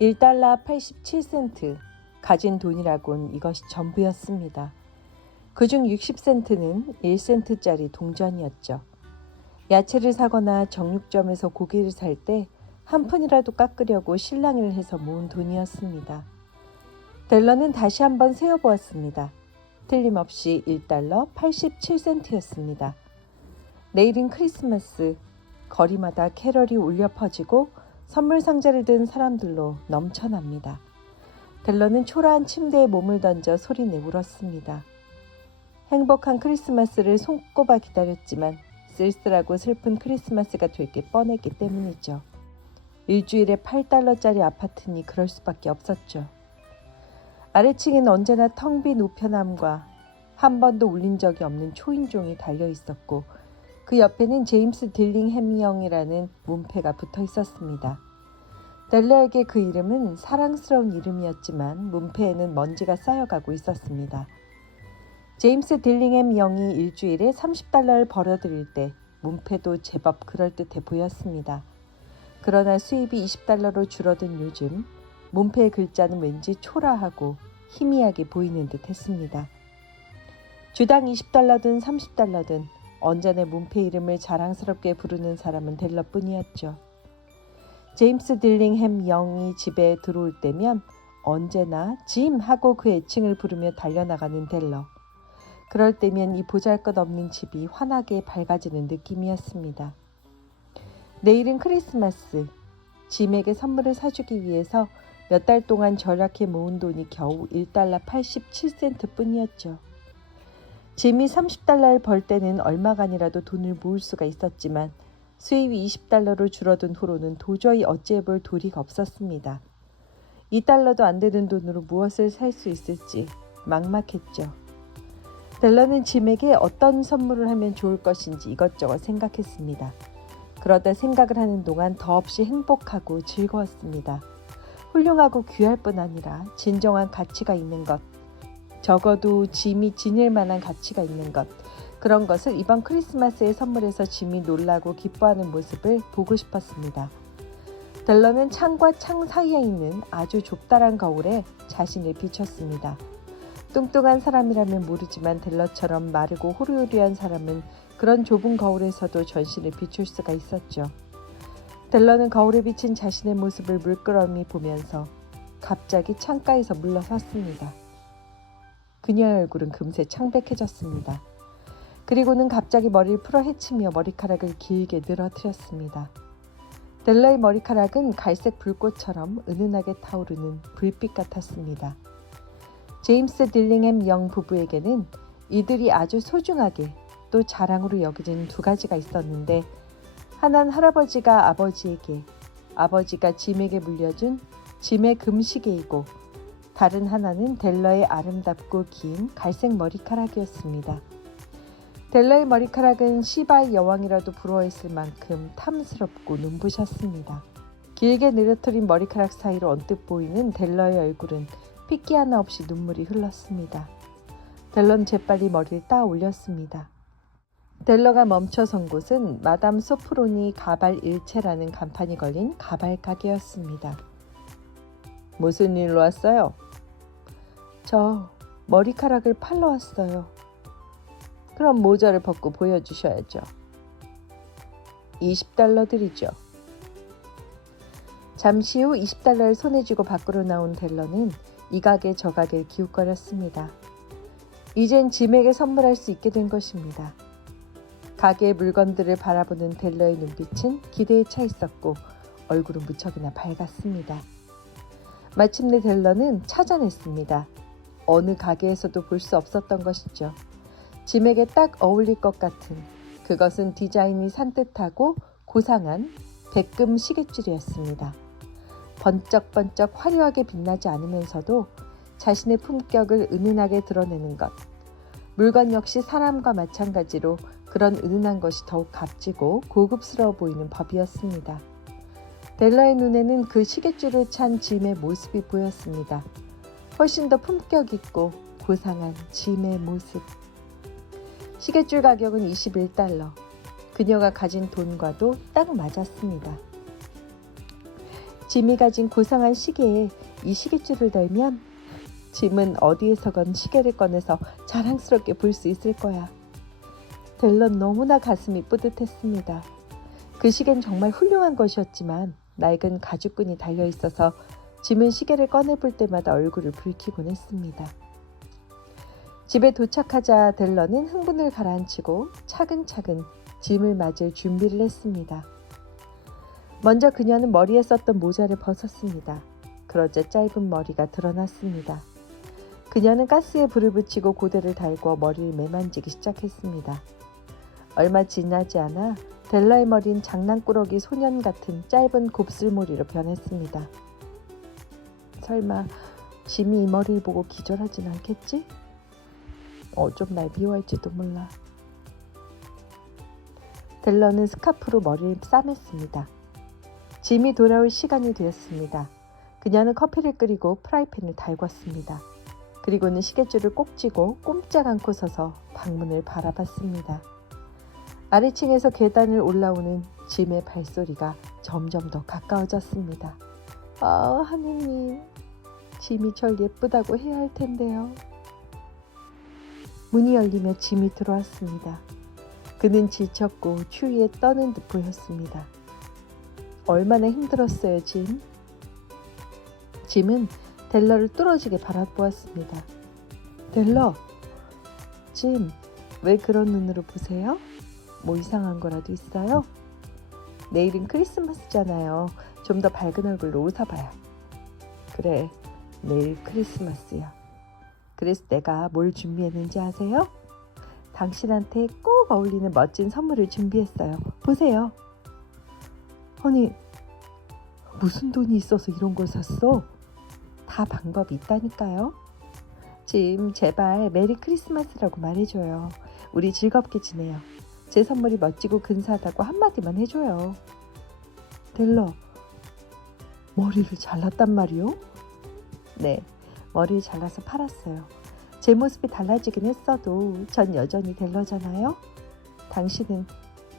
$1 87센트. 가진 돈이라곤 이것이 전부였습니다. 그중 60센트는 1센트짜리 동전이었죠. 야채를 사거나 정육점에서 고기를 살 때 한 푼이라도 깎으려고 실랑이를 해서 모은 돈이었습니다. 델러는 다시 한번 세어보았습니다. 틀림없이 $1 87센트였습니다. 내일은 크리스마스. 거리마다 캐럴이 울려 퍼지고 선물 상자를 든 사람들로 넘쳐납니다. 델러는 초라한 침대에 몸을 던져 소리내 울었습니다. 행복한 크리스마스를 손꼽아 기다렸지만 쓸쓸하고 슬픈 크리스마스가 될 게 뻔했기 때문이죠. 일주일에 $8짜리 아파트니 그럴 수밖에 없었죠. 아래층엔 언제나 텅 빈 우편함과 한 번도 울린 적이 없는 초인종이 달려 있었고 그 옆에는 제임스 딜링햄 형이라는 문패가 붙어 있었습니다. 델러에게 그 이름은 사랑스러운 이름이었지만 문패에는 먼지가 쌓여가고 있었습니다. 제임스 딜링햄 형이 일주일에 $30를 벌어들일 때 문패도 제법 그럴듯해 보였습니다. 그러나 수입이 $20로 줄어든 요즘 문패의 글자는 왠지 초라하고 희미하게 보이는 듯 했습니다. 주당 $20든 $30든 언제나 문패 이름을 자랑스럽게 부르는 사람은 델러뿐이었죠. 제임스 딜링햄 영이 집에 들어올 때면 언제나 짐 하고 그 애칭을 부르며 달려나가는 델러. 그럴 때면 이 보잘것없는 집이 환하게 밝아지는 느낌이었습니다. 내일은 크리스마스. 짐에게 선물을 사주기 위해서 몇 달 동안 절약해 모은 돈이 겨우 $1 87센트 뿐이었죠. 짐이 $30를 벌 때는 얼마간이라도 돈을 모을 수가 있었지만 수입이 $20로 줄어든 후로는 도저히 어찌해볼 도리가 없었습니다. $2도 안 되는 돈으로 무엇을 살 수 있을지 막막했죠. 델러는 짐에게 어떤 선물을 하면 좋을 것인지 이것저것 생각했습니다. 그러다 생각을 하는 동안 더없이 행복하고 즐거웠습니다. 훌륭하고 귀할 뿐 아니라 진정한 가치가 있는 것, 적어도 짐이 지닐 만한 가치가 있는 것, 그런 것을 이번 크리스마스에 선물해서 짐이 놀라고 기뻐하는 모습을 보고 싶었습니다. 델러는 창과 창 사이에 있는 아주 좁다란 거울에 자신을 비췄습니다. 뚱뚱한 사람이라면 모르지만 델러처럼 마르고 호리호리한 사람은 그런 좁은 거울에서도 전신을 비출 수가 있었죠. 델러는 거울에 비친 자신의 모습을 물끄러미 보면서 갑자기 창가에서 물러섰습니다. 그녀의 얼굴은 금세 창백해졌습니다. 그리고는 갑자기 머리를 풀어 헤치며 머리카락을 길게 늘어뜨렸습니다. 델러의 머리카락은 갈색 불꽃처럼 은은하게 타오르는 불빛 같았습니다. 제임스 딜링햄 영 부부에게는 이들이 아주 소중하게 또 자랑으로 여겨진 두 가지가 있었는데 하나는 할아버지가 아버지에게, 아버지가 짐에게 물려준 짐의 금시계이고 다른 하나는 델러의 아름답고 긴 갈색 머리카락이었습니다. 델러의 머리카락은 시바의 여왕이라도 부러워했을 만큼 탐스럽고 눈부셨습니다. 길게 늘어뜨린 머리카락 사이로 언뜻 보이는 델러의 얼굴은 핏기 하나 없이 눈물이 흘렀습니다. 델러는 재빨리 머리를 따 올렸습니다. 델러가 멈춰선 곳은 마담 소프로니 가발 일체라는 간판이 걸린 가발 가게였습니다. 무슨 일로 왔어요? 저 머리카락을 팔러 왔어요. 그럼 모자를 벗고 보여주셔야죠. $20 드리죠. 잠시 후 $20를 손에 쥐고 밖으로 나온 델러는 이 가게 저 가게를 기웃거렸습니다. 이젠 짐에게 선물할 수 있게 된 것입니다. 가게의 물건들을 바라보는 델러의 눈빛은 기대에 차 있었고 얼굴은 무척이나 밝았습니다. 마침내 델러는 찾아냈습니다. 어느 가게에서도 볼 수 없었던 것이죠. 짐에게 딱 어울릴 것 같은, 그것은 디자인이 산뜻하고 고상한 백금 시계줄이었습니다. 번쩍번쩍 화려하게 빛나지 않으면서도 자신의 품격을 은은하게 드러내는 것. 물건 역시 사람과 마찬가지로 그런 은은한 것이 더욱 값지고 고급스러워 보이는 법이었습니다. 델러의 눈에는 그 시계줄을 찬 짐의 모습이 보였습니다. 훨씬 더 품격 있고 고상한 짐의 모습. 시계줄 가격은 $21. 그녀가 가진 돈과도 딱 맞았습니다. 짐이 가진 고상한 시계에 이 시계줄을 달면 짐은 어디에서건 시계를 꺼내서 자랑스럽게 볼 수 있을 거야. 델런 너무나 가슴이 뿌듯했습니다. 그 시계는 정말 훌륭한 것이었지만 낡은 가죽끈이 달려있어서 짐은 시계를 꺼내볼 때마다 얼굴을 붉히곤 했습니다. 집에 도착하자 델런은 흥분을 가라앉히고 차근차근 짐을 맞을 준비를 했습니다. 먼저 그녀는 머리에 썼던 모자를 벗었습니다. 그러자 짧은 머리가 드러났습니다. 그녀는 가스에 불을 붙이고 고대를 달고 머리를 매만지기 시작했습니다. 얼마 지나지 않아 델라의 머리는 장난꾸러기 소년 같은 짧은 곱슬머리로 변했습니다. 설마 짐이 이 머리를 보고 기절하진 않겠지? 좀 날 미워할지도 몰라. 델런은 스카프로 머리를 싸맸습니다. 짐이 돌아올 시간이 되었습니다. 그녀는 커피를 끓이고 프라이팬을 달궜습니다. 그리고는 시계줄을 꼭 쥐고 꼼짝 않고 서서 방문을 바라봤습니다. 아래층에서 계단을 올라오는 짐의 발소리가 점점 더 가까워졌습니다. 하느님, 짐이 절 예쁘다고 해야 할 텐데요. 문이 열리며 짐이 들어왔습니다. 그는 지쳤고 추위에 떠는 듯 보였습니다. 얼마나 힘들었어요, 짐? 짐은 델러를 뚫어지게 바라보았습니다. 델러, 짐, 왜 그런 눈으로 보세요? 뭐 이상한 거라도 있어요? 내일은 크리스마스잖아요. 좀 더 밝은 얼굴로 웃어봐요. 그래, 내일 크리스마스야. 그래서 내가 뭘 준비했는지 아세요? 당신한테 꼭 어울리는 멋진 선물을 준비했어요. 보세요. 아니, 무슨 돈이 있어서 이런 걸 샀어? 다 방법이 있다니까요. 짐, 제발 메리 크리스마스라고 말해줘요. 우리 즐겁게 지내요. 제 선물이 멋지고 근사하다고 한마디만 해줘요. 델러, 머리를 잘랐단 말이요? 네, 머리를 잘라서 팔았어요. 제 모습이 달라지긴 했어도 전 여전히 델러잖아요. 당신은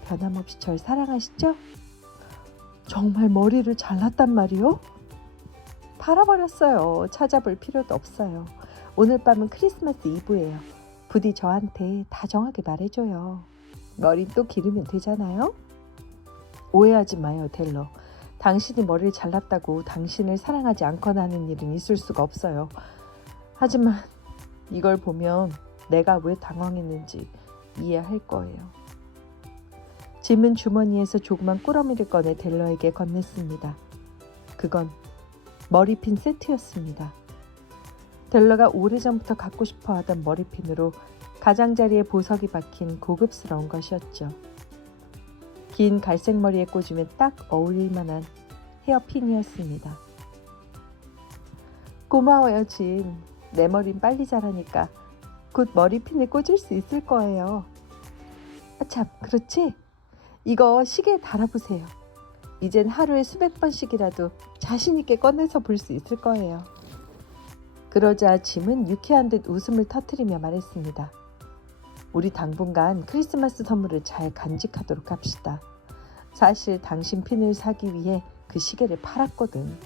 변함없이 절 사랑하시죠? 정말 머리를 잘랐단 말이요? 팔아버렸어요. 찾아볼 필요도 없어요. 오늘 밤은 크리스마스 이브예요. 부디 저한테 다정하게 말해줘요. 머리 또 기르면 되잖아요? 오해하지 마요, 델러. 당신이 머리를 잘랐다고 당신을 사랑하지 않거나 하는 일은 있을 수가 없어요. 하지만 이걸 보면 내가 왜 당황했는지 이해할 거예요. 짐은 주머니에서 조그만 꾸러미를 꺼내 델러에게 건넸습니다. 그건 머리핀 세트였습니다. 델러가 오래전부터 갖고 싶어 하던 머리핀으로 가장자리에 보석이 박힌 고급스러운 것이었죠. 긴 갈색 머리에 꽂으면 딱 어울릴 만한 헤어핀이었습니다. 고마워요, 짐. 내 머린 빨리 자라니까 곧 머리핀을 꽂을 수 있을 거예요. 참, 그렇지? 이거 시계에 달아보세요. 이젠 하루에 수백 번씩이라도 자신 있게 꺼내서 볼 수 있을 거예요. 그러자 짐은 유쾌한 듯 웃음을 터뜨리며 말했습니다. 우리 당분간 크리스마스 선물을 잘 간직하도록 합시다. 사실 당신 핀을 사기 위해 그 시계를 팔았거든.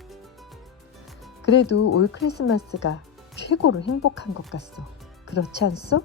그래도 올 크리스마스가 최고로 행복한 것 같소. 그렇지 않소?